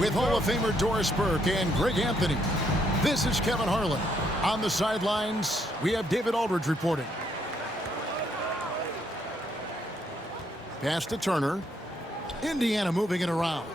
With Hall of Famer Doris Burke and Greg Anthony, this is Kevin Harlan. On the sidelines, we have David Aldridge reporting. Pass to Turner. Indiana moving it around.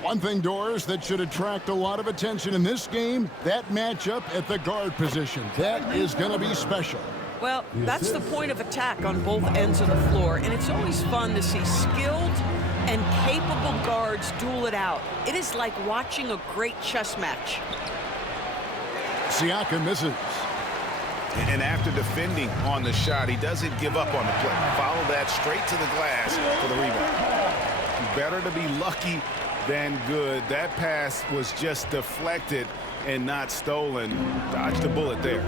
One thing, Doris, that should attract a lot of attention in this game, that matchup at the guard position. That is going to be special. Well, that's the point of attack on both ends of the floor, and it's always fun to see skilled and capable guards duel it out. It is like watching a great chess match. Siakam misses. And after defending on the shot, he doesn't give up on the play. Follow that straight to the glass for the rebound. Better to be lucky than good. That pass was just deflected and not stolen. Dodged the bullet there.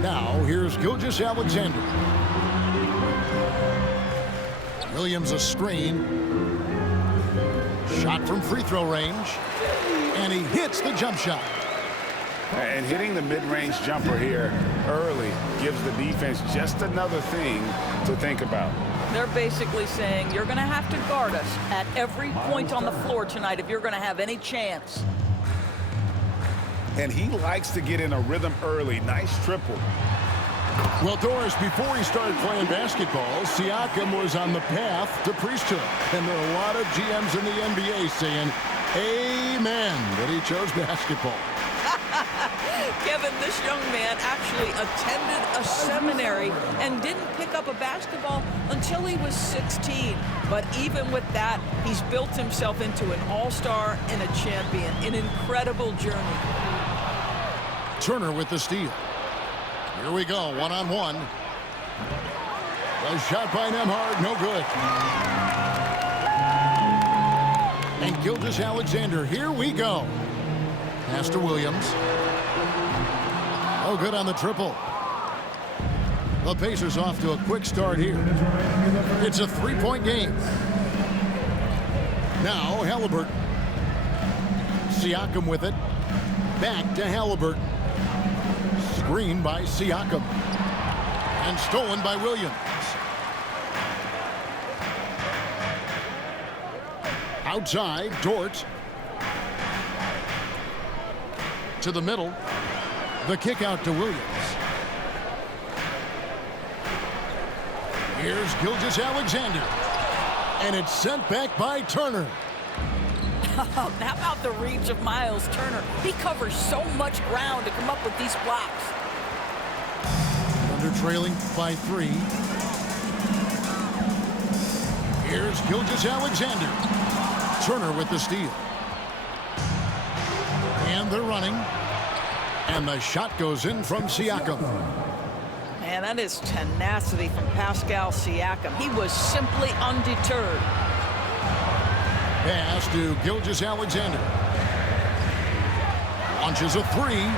Now, here's Gilgeous-Alexander. Williams a screen. Shot from free throw range. And he hits the jump shot. And hitting the mid-range jumper here early gives the defense just another thing to think about. They're basically saying you're going to have to guard us at every point on the floor tonight if you're going to have any chance. And he likes to get in a rhythm early. Nice triple. Well, Doris, before he started playing basketball, Siakam was on the path to priesthood. And there are a lot of GMs in the NBA saying, amen, that he chose basketball. Kevin, this young man actually attended a seminary and didn't pick up a basketball until he was 16. But even with that, he's built himself into an all-star and a champion. An incredible journey. Turner with the steal. Here we go, one-on-one. A shot by Nembhard, no good. And Gilgeous-Alexander, here we go. Pass to Williams. Oh, good on the triple. The Pacers off to a quick start here. It's a three-point game. Now, Halliburton. Siakam with it. Back to Halliburton. Screen by Siakam. And stolen by Williams. Outside, Dort. To the middle. The kick out to Williams. Here's Gilgeous-Alexander. And it's sent back by Turner. How about the reach of Miles Turner? He covers so much ground to come up with these blocks. Under trailing by 3. Here's Gilgeous-Alexander. Turner with the steal. And they're running. And the shot goes in from Siakam. Man, that is tenacity from Pascal Siakam. He was simply undeterred. Pass to Gilgeous-Alexander. Launches a 3.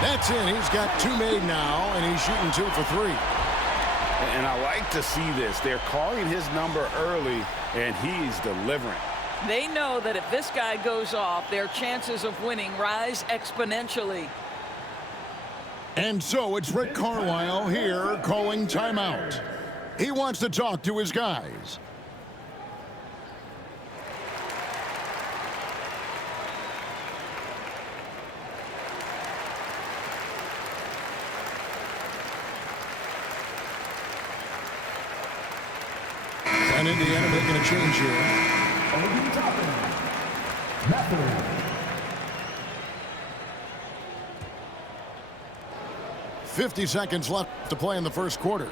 That's in. He's got 2 made now, and he's shooting 2 for 3. And I like to see this. They're calling his number early, and he's delivering. They know that if this guy goes off, their chances of winning rise exponentially. And so it's Rick Carlisle here calling timeout. He wants to talk to his guys. And Indiana making a change here. 50 seconds left to play in the first quarter.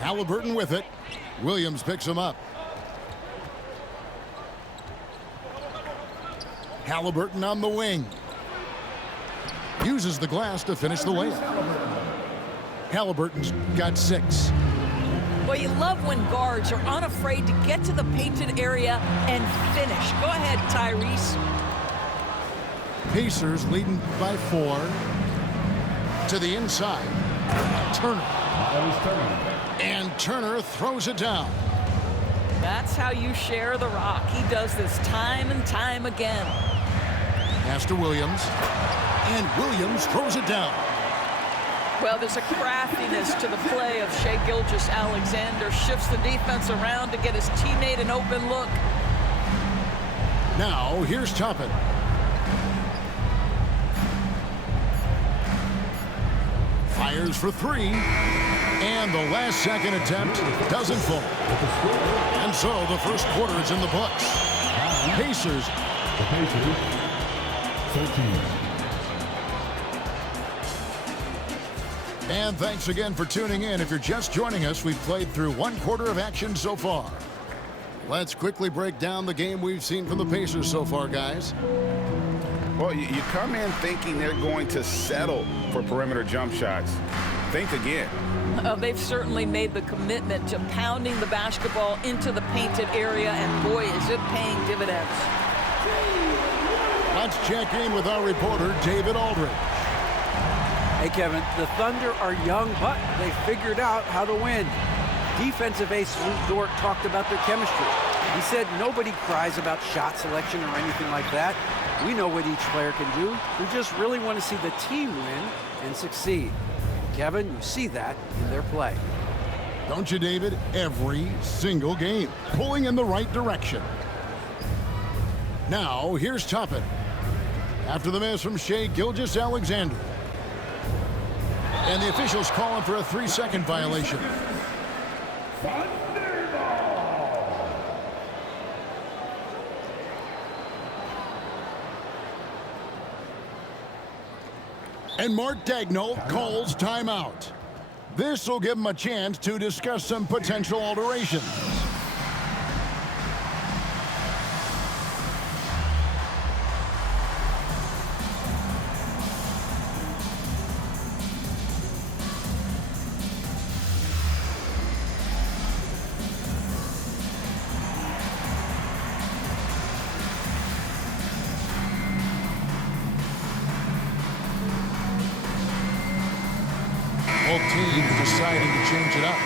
Halliburton with it. Williams picks him up. Halliburton on the wing. Uses the glass to finish the layup. Halliburton's got 6. Well, you love when guards are unafraid to get to the painted area and finish. Go ahead, Tyrese. Pacers leading by 4. To the inside. Turner. And Turner throws it down. That's how you share the rock. He does this time and time again. Pass to Williams. And Williams throws it down. Well, there's a craftiness to the play of Shai Gilgeous-Alexander. Shifts the defense around to get his teammate an open look. Now, here's Toppin. Fires for three. And the last second attempt doesn't fall. And so the first quarter is in the books. Pacers. The Pacers, 13. And thanks again for tuning in. If you're just joining us, we've played through one quarter of action so far. Let's quickly break down the game we've seen from the Pacers so far, guys. Well, you come in thinking they're going to settle for perimeter jump shots. Think again. They've certainly made the commitment to pounding the basketball into the painted area, and boy, is it paying dividends. Let's check in with our reporter, David Aldridge. Hey, Kevin, the Thunder are young, but they figured out how to win. Defensive ace Lou Dort talked about their chemistry. He said nobody cries about shot selection or anything like that. We know what each player can do. We just really want to see the team win and succeed. Kevin, you see that in their play. Don't you, David? Every single game, pulling in the right direction. Now, here's Toppin. After the miss from Shai Gilgeous-Alexander. And the officials calling for a 3-second violation. And Mark Daigneault calls timeout. This will give him a chance to discuss some potential alterations. Both teams deciding to change it up.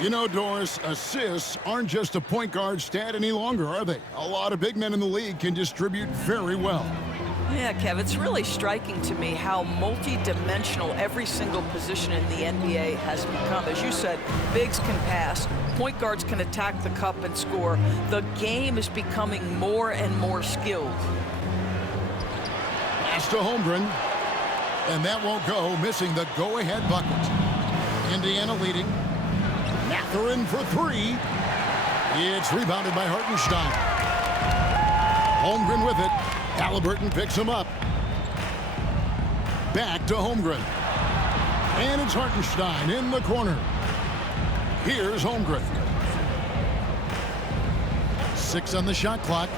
You know, Doris, assists aren't just a point guard stat any longer, are they? A lot of big men in the league can distribute very well. Yeah, Kev, it's really striking to me how multi-dimensional every single position in the NBA has become. As you said, bigs can pass, point guards can attack the cup and score. The game is becoming more and more skilled. Pass to Holmgren. And that won't go, missing the go-ahead bucket. Indiana leading. Mathurin for three. It's rebounded by Hartenstein. Holmgren with it. Halliburton picks him up. Back to Holmgren. And it's Hartenstein in the corner. Here's Holmgren. 6 on the shot clock.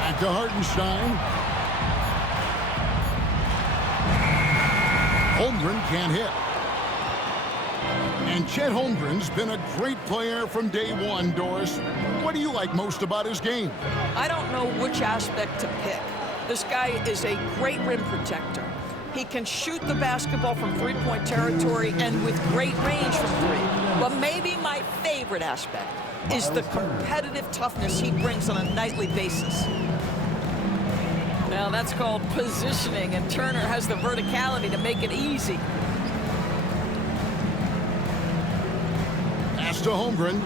Back to Hartenstein. Holmgren can't hit. And Chet Holmgren's been a great player from day one, Doris. What do you like most about his game? I don't know which aspect to pick. This guy is a great rim protector. He can shoot the basketball from three-point territory and with great range from three. But maybe my favorite aspect is the competitive toughness he brings on a nightly basis. Now that's called positioning, and Turner has the verticality to make it easy. Pass to Holmgren.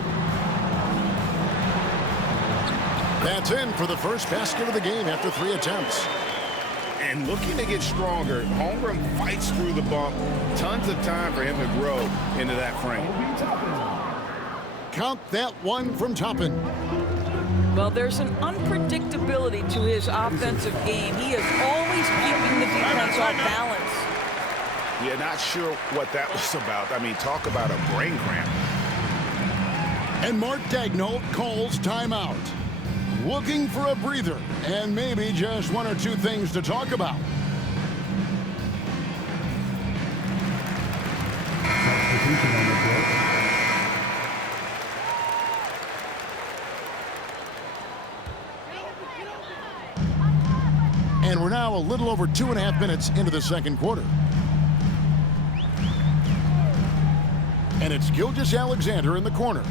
That's in for the first basket of the game after 3 attempts. And looking to get stronger, Holmgren fights through the bump. Tons of time for him to grow into that frame. Count that one from Toppin. Well, there's an unpredictability to his offensive game. He is always keeping the defense off balance. Yeah, not sure what that was about. I mean, talk about a brain cramp. And Mark Daigneault calls timeout. Looking for a breather and maybe just 1 or 2 things to talk about. And we're now a little over 2.5 minutes into the second quarter. And it's Gilgeous-Alexander in the corner.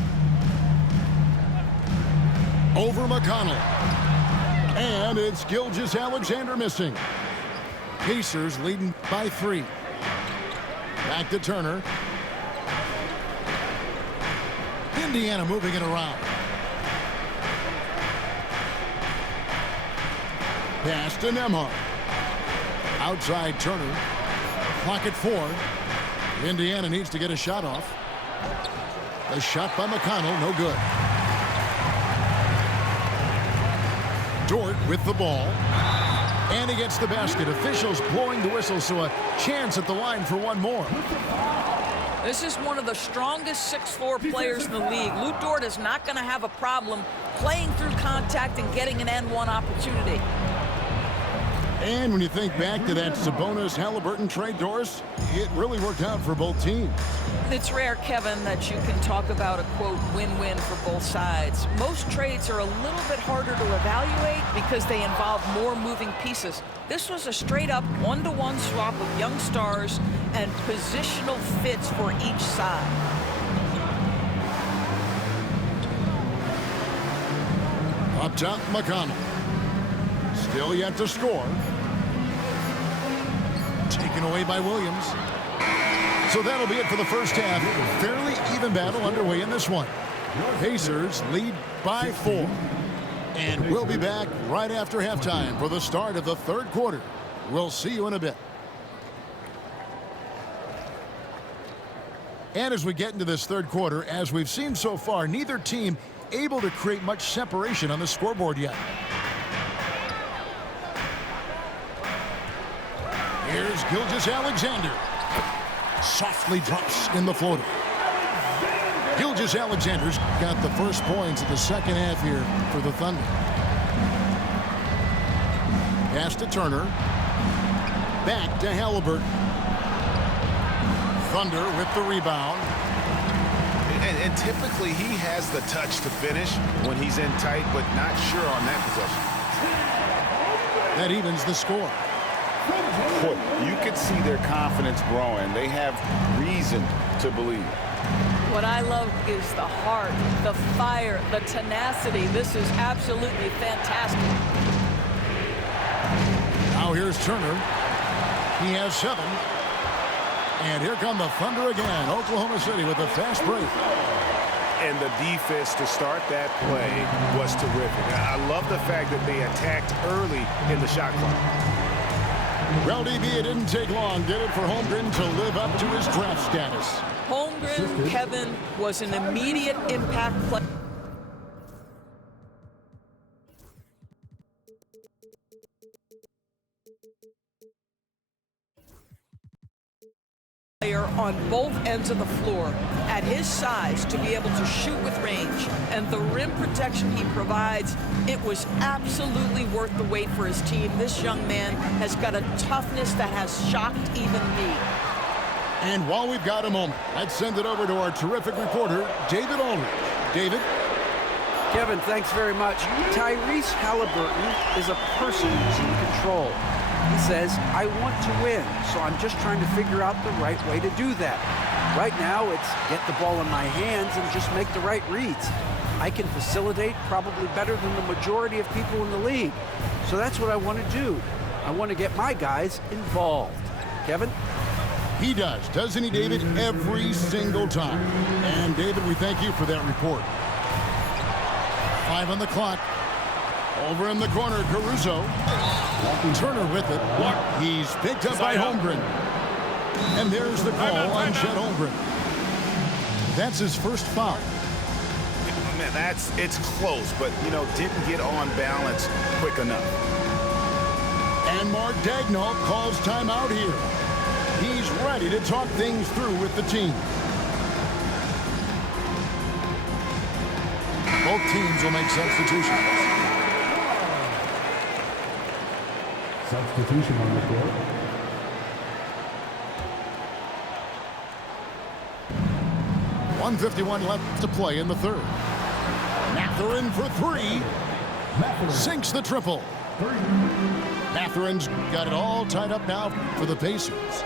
Over McConnell. And it's Gilgeous-Alexander missing. Pacers leading by 3. Back to Turner. Indiana moving it around. Pass to Nembhard. Outside Turner. Clock at 4. Indiana needs to get a shot off. A shot by McConnell, no good. Dort with the ball. And he gets the basket. Officials blowing the whistle, so a chance at the line for one more. This is one of the strongest 6'4" players in the league. Lou Dort is not going to have a problem playing through contact and getting an N1 opportunity. And when you think back to that Sabonis-Halliburton trade, Doris, it really worked out for both teams. It's rare, Kevin, that you can talk about a, quote, win-win for both sides. Most trades are a little bit harder to evaluate because they involve more moving pieces. This was a straight-up one-to-one swap of young stars and positional fits for each side. Up top, McConnell. Still yet to score. Taken away by Williams. So that'll be it for the first half. Fairly even battle underway in this one. Pacers lead by 4. And we'll be back right after halftime for the start of the third quarter. We'll see you in a bit. And as we get into this third quarter, as we've seen so far, neither team able to create much separation on the scoreboard yet. Here's Gilgeous-Alexander. Softly drops in the floater. Gilgeous-Alexander's got the first points of the second half here for the Thunder. Pass to Turner. Back to Halliburton. Thunder with the rebound. And typically he has the touch to finish when he's in tight, but not sure on that possession. That evens the score. Boy, you could see their confidence growing. They have reason to believe. What I love is the heart, the fire, the tenacity. This is absolutely fantastic. Now here's Turner. He has 7. And here come the Thunder again. Oklahoma City with a fast break. And the defense to start that play was terrific. I love the fact that they attacked early in the shot clock. Well, DB, it didn't take long, did it, for Holmgren to live up to his draft status? Holmgren, Kevin, was an immediate impact player on both ends of the floor. At his size, to be able to shoot with range and the rim protection he provides, it was absolutely worth the wait for his team. This young man has got a toughness that has shocked even me. And while we've got a moment, let's send it over to our terrific reporter, David Aldridge. David? Kevin, thanks very much. Tyrese Halliburton is a person who's in control. He says, I want to win, so I'm just trying to figure out the right way to do that. Right now, it's get the ball in my hands and just make the right reads. I can facilitate probably better than the majority of people in the league. So that's what I want to do. I want to get my guys involved. Kevin? He does, doesn't he, David? Every single time. And, David, we thank you for that report. 5 on the clock. Over in the corner, Caruso. Turner with it. He's picked up by Holmgren. And there's the call on Chet Holmgren. That's his first foul. Man, it's close, but, didn't get on balance quick enough. And Mark Daigneault calls timeout here. He's ready to talk things through with the team. Both teams will make substitutions. Substitution on the court. .151 left to play in the third. Mathurin for 3. Sinks the triple. Mathurin's got it all tied up now for the Pacers.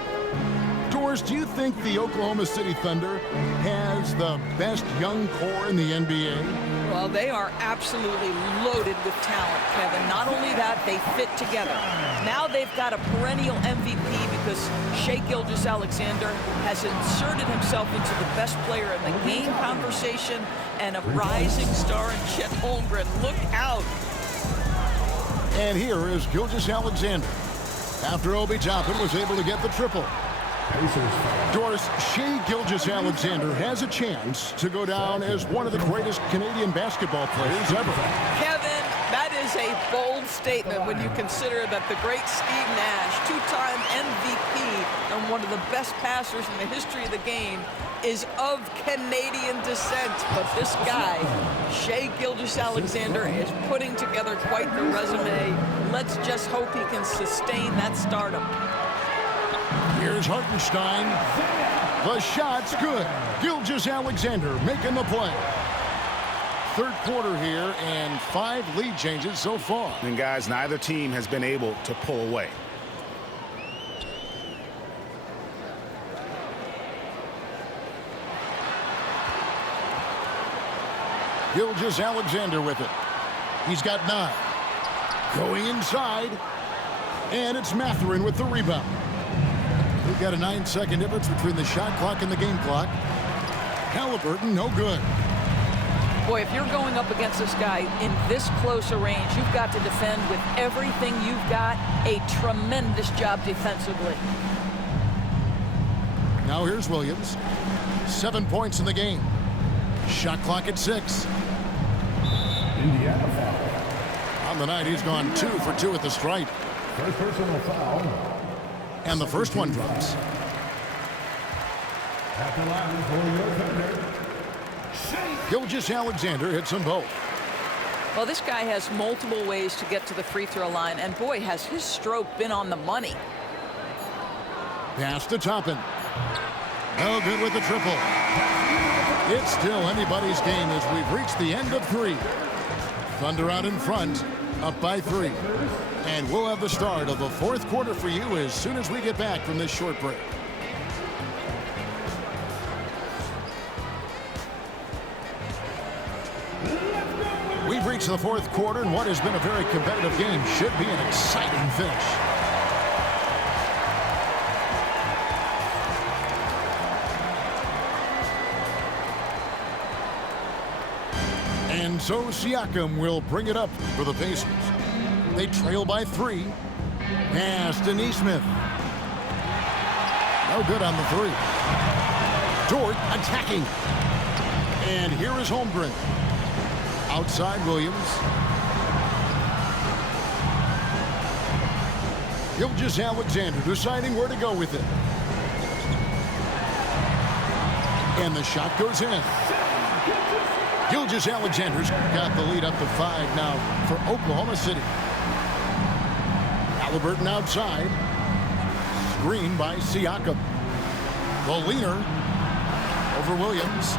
Doris, do you think the Oklahoma City Thunder has the best young core in the NBA? Well, they are absolutely loaded with talent, Kevin. Not only that, they fit together. Now they've got a perennial MVP because Shai Gilgeous-Alexander has inserted himself into the best player in the game conversation and a rising star in Chet Holmgren. Look out. And here is Gilgeous-Alexander. After Obi Toppin was able to get the triple. Doris, Shai Gilgeous-Alexander has a chance to go down as one of the greatest Canadian basketball players ever. Kevin, that is a bold statement when you consider that the great Steve Nash, two-time MVP and one of the best passers in the history of the game, is of Canadian descent. But this guy, Shai Gilgeous-Alexander, is putting together quite the resume. Let's just hope he can sustain that stardom. Here's Hartenstein. The shot's good. Gilgeous-Alexander making the play. Third quarter here and 5 lead changes so far. And guys, neither team has been able to pull away. Gilgeous-Alexander with it. He's got 9. Going inside. And it's Mathurin with the rebound. We've got a 9-second difference between the shot clock and the game clock. Halliburton, no good. Boy, if you're going up against this guy in this close a range, you've got to defend with everything you've got. A tremendous job defensively. Now here's Williams. 7 points in the game. Shot clock at 6. Indiana foul. On the night, he's gone 2 for 2 at the stripe. First personal foul. And the first one drops. At the line for your defender. Gilgeous-Alexander hits them both. Well, this guy has multiple ways to get to the free throw line, and boy, has his stroke been on the money. Pass to Toppin. No good with the triple. It's still anybody's game as we've reached the end of 3. Thunder out in front, up by 3. And we'll have the start of the fourth quarter for you as soon as we get back from this short break. We've reached the fourth quarter, and what has been a very competitive game should be an exciting finish. And so Siakam will bring it up for the Pacers. They trail by 3. Pass to Nesmith. No good on the 3. Dort attacking. And here is Holmgren. Outside Williams. Gilgeous-Alexander deciding where to go with it. And the shot goes in. Gilgeous-Alexander's got the lead up to 5 now for Oklahoma City. Halliburton outside. Screen by Siakam. The leaner over Williams.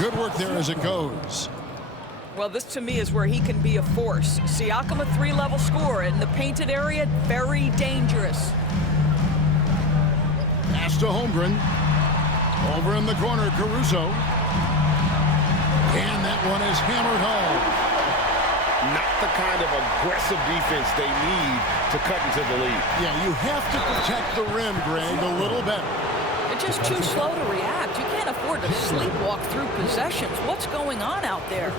Good work there as it goes. Well, this to me is where he can be a force. Siakam, a 3-level scorer in the painted area, very dangerous. Pass to Holmgren. Over in the corner, Caruso. And that one is hammered home. Not the kind of aggressive defense they need to cut into the lead. Yeah, you have to protect the rim, Greg, a little better. They're just too slow to react. You can't afford to sleepwalk through possessions. What's going on out there?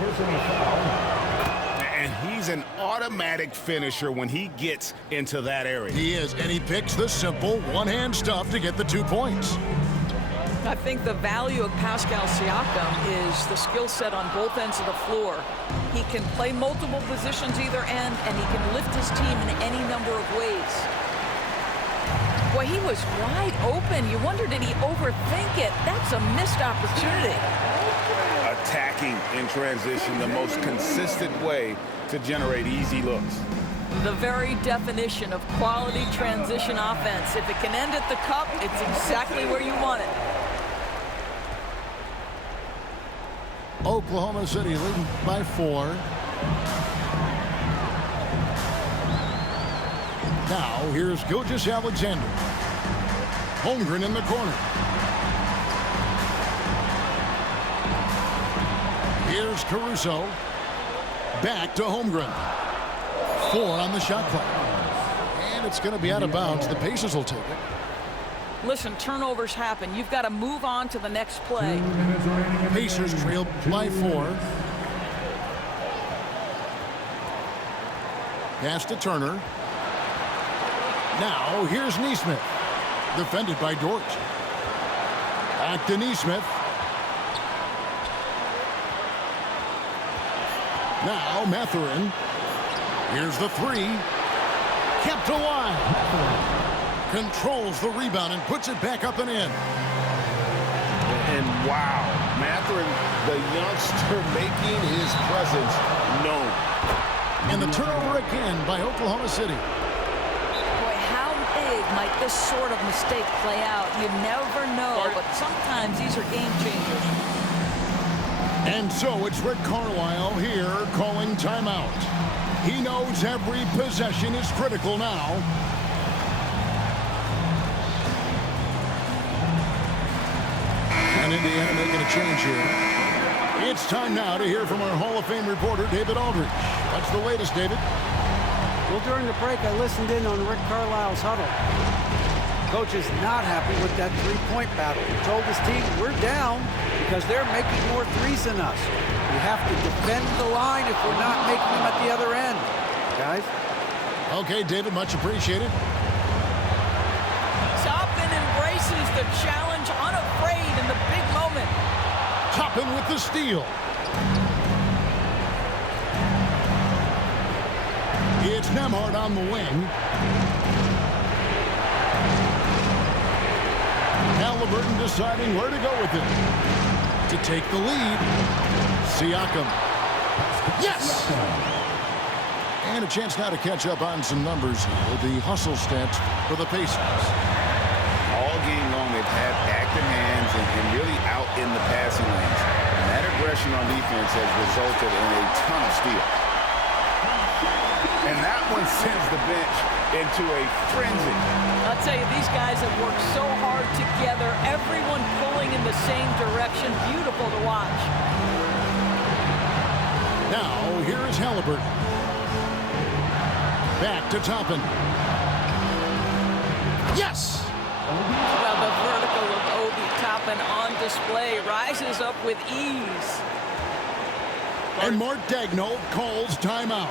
And he's an automatic finisher when he gets into that area. He is, and he picks the simple one-hand stuff to get the 2 points. I think the value of Pascal Siakam is the skill set on both ends of the floor. He can play multiple positions either end, and he can lift his team in any number of ways. Boy, he was wide open. You wonder, did he overthink it? That's a missed opportunity. Attacking in transition, the most consistent way to generate easy looks. The very definition of quality transition offense. If it can end at the cup, it's exactly where you want it. Oklahoma City leading by 4. Now, here's Gilgeous-Alexander. Holmgren in the corner. Here's Caruso. Back to Holmgren. 4 on the shot clock. And it's going to be out of bounds. The Pacers will take it. Listen, turnovers happen. You've got to move on to the next play. Pacers trail by 4. Pass to Turner. Now, here's Nesmith. Defended by Dort. Back to Nesmith. Now, Mathurin. Here's the 3. Kept alive. Controls the rebound and puts it back up and in. And wow, Mathurin, the youngster, making his presence known. And the turnover again by Oklahoma City. Boy, how big might this sort of mistake play out? You never know, but sometimes these are game changers. And so it's Rick Carlisle here calling timeout. He knows every possession is critical now. And Indiana making a change here. It's time now to hear from our Hall of Fame reporter, David Aldridge. What's the latest, David? Well, during the break, I listened in on Rick Carlisle's huddle. Coach is not happy with that three-point battle. He told his team, we're down because they're making more threes than us. We have to defend the line if we're not making them at the other end. Guys? Okay, David, much appreciated. Toppin embraces the challenge, unafraid in the big moment. Toppin with the steal. It's Nembhard on the wing. Halliburton deciding where to go with it. To take the lead. Siakam. Yes! And a chance now to catch up on some numbers with the hustle stats for the Pacers. All game long, they've had active hands and really out in the passing lanes. And that aggression on defense has resulted in a ton of steals. And that one sends the bench into a frenzy. I'll tell you, these guys have worked so hard together, everyone pulling in the same direction. Beautiful to watch. Now, here is Halliburton. Back to Toppin. Yes! Well, the vertical of Obi Toppin on display rises up with ease. And Mark Daigneault calls timeout.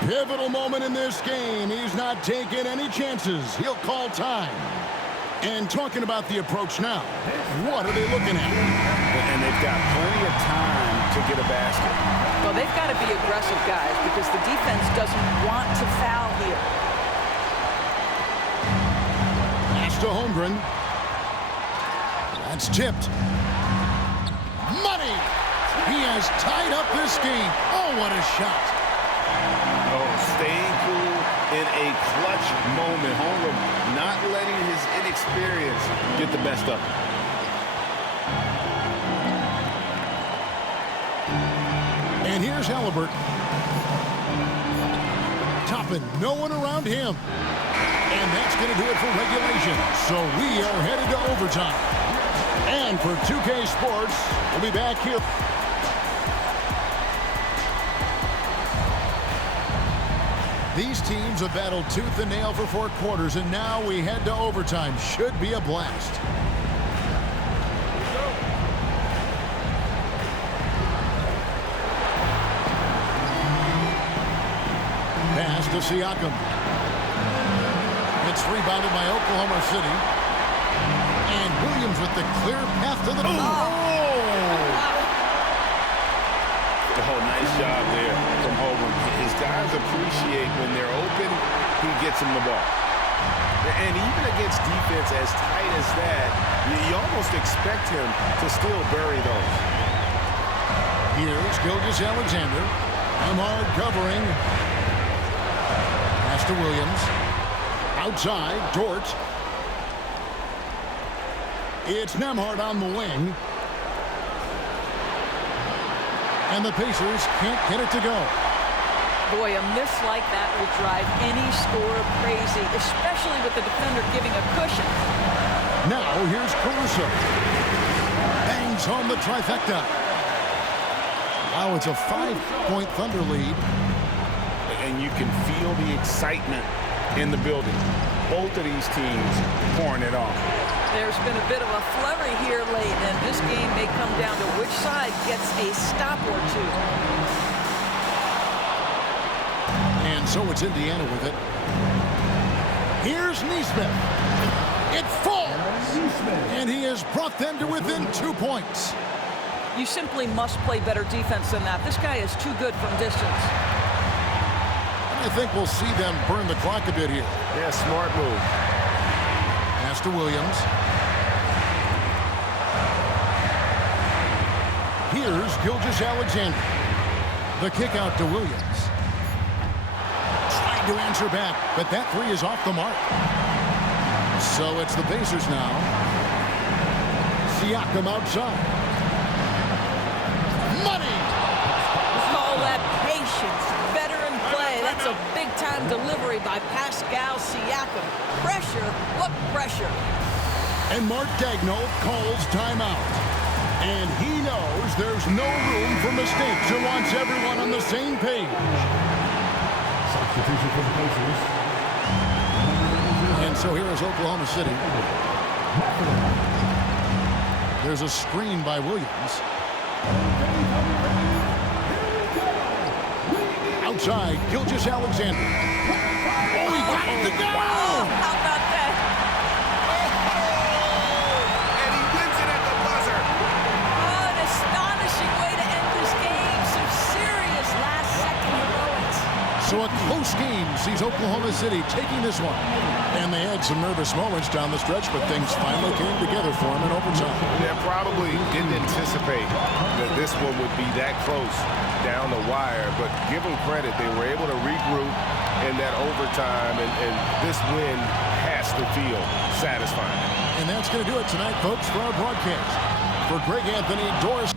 Pivotal moment in this game. He's not taking any chances. He'll call time. And talking about the approach now, what are they looking at? And they've got plenty of time to get a basket. Well, they've got to be aggressive, guys, because the defense doesn't want to foul here. Pass to Holmgren. That's tipped. Money! He has tied up this game. Oh, what a shot. Oh, staying cool in a clutch moment. Holmgren not letting his inexperience get the best of him. And here's Halliburton. Toppin, no one around him. And that's going to do it for regulation. So we are headed to overtime. And for 2K Sports, we'll be back here. These teams have battled tooth and nail for 4 quarters, and now we head to overtime. Should be a blast. Pass to Siakam. It's rebounded by Oklahoma City. And Williams with the clear path to the... Oh, nice job there from Holmgren. His guys appreciate when they're open, he gets them the ball. And even against defense as tight as that, you almost expect him to still bury those. Here's Gilgeous-Alexander. Nembhard covering. Pass to Williams. Outside, Dort. It's Nembhard on the wing. And the Pacers can't get it to go. Boy, a miss like that will drive any scorer crazy, especially with the defender giving a cushion. Now, here's Caruso. Bangs home the trifecta. Now it's a 5-point Thunder lead. And you can feel the excitement in the building. Both of these teams pouring it on. There's been a bit of a flurry here late, and this game may come down to which side gets a stop or two. And so it's Indiana with it. Here's Neesmith. It falls. And he has brought them to within 2 points. You simply must play better defense than that. This guy is too good from distance. I think we'll see them burn the clock a bit here. Yeah, smart move. Pass to Williams. Here's Gilgeous-Alexander. The kick out to Williams. Trying to answer back, but that three is off the mark. So it's the Pacers now. Siakam outside. Money! Call that patience. Veteran play. That's a big-time delivery by Pascal Siakam. Pressure. Look, pressure. And Mark Daigneault calls timeout. And he knows there's no room for mistakes and wants everyone on the same page. Substitution for the Pacers. And so here is Oklahoma City. There's a screen by Williams. Outside, Gilgeous-Alexander. Oh, he got it to go! Oh, how about that? And he wins it at the buzzer. Oh, an astonishing way to end this game. Some serious last-second heroics. So a close game sees Oklahoma City taking this one. And they had some nervous moments down the stretch, but things finally came together for them in overtime. They probably didn't anticipate that this one would be that close down the wire, but give them credit. They were able to regroup in that overtime, and this win has to feel satisfying. And that's going to do it tonight, folks, for our broadcast. For Greg Anthony, Doris.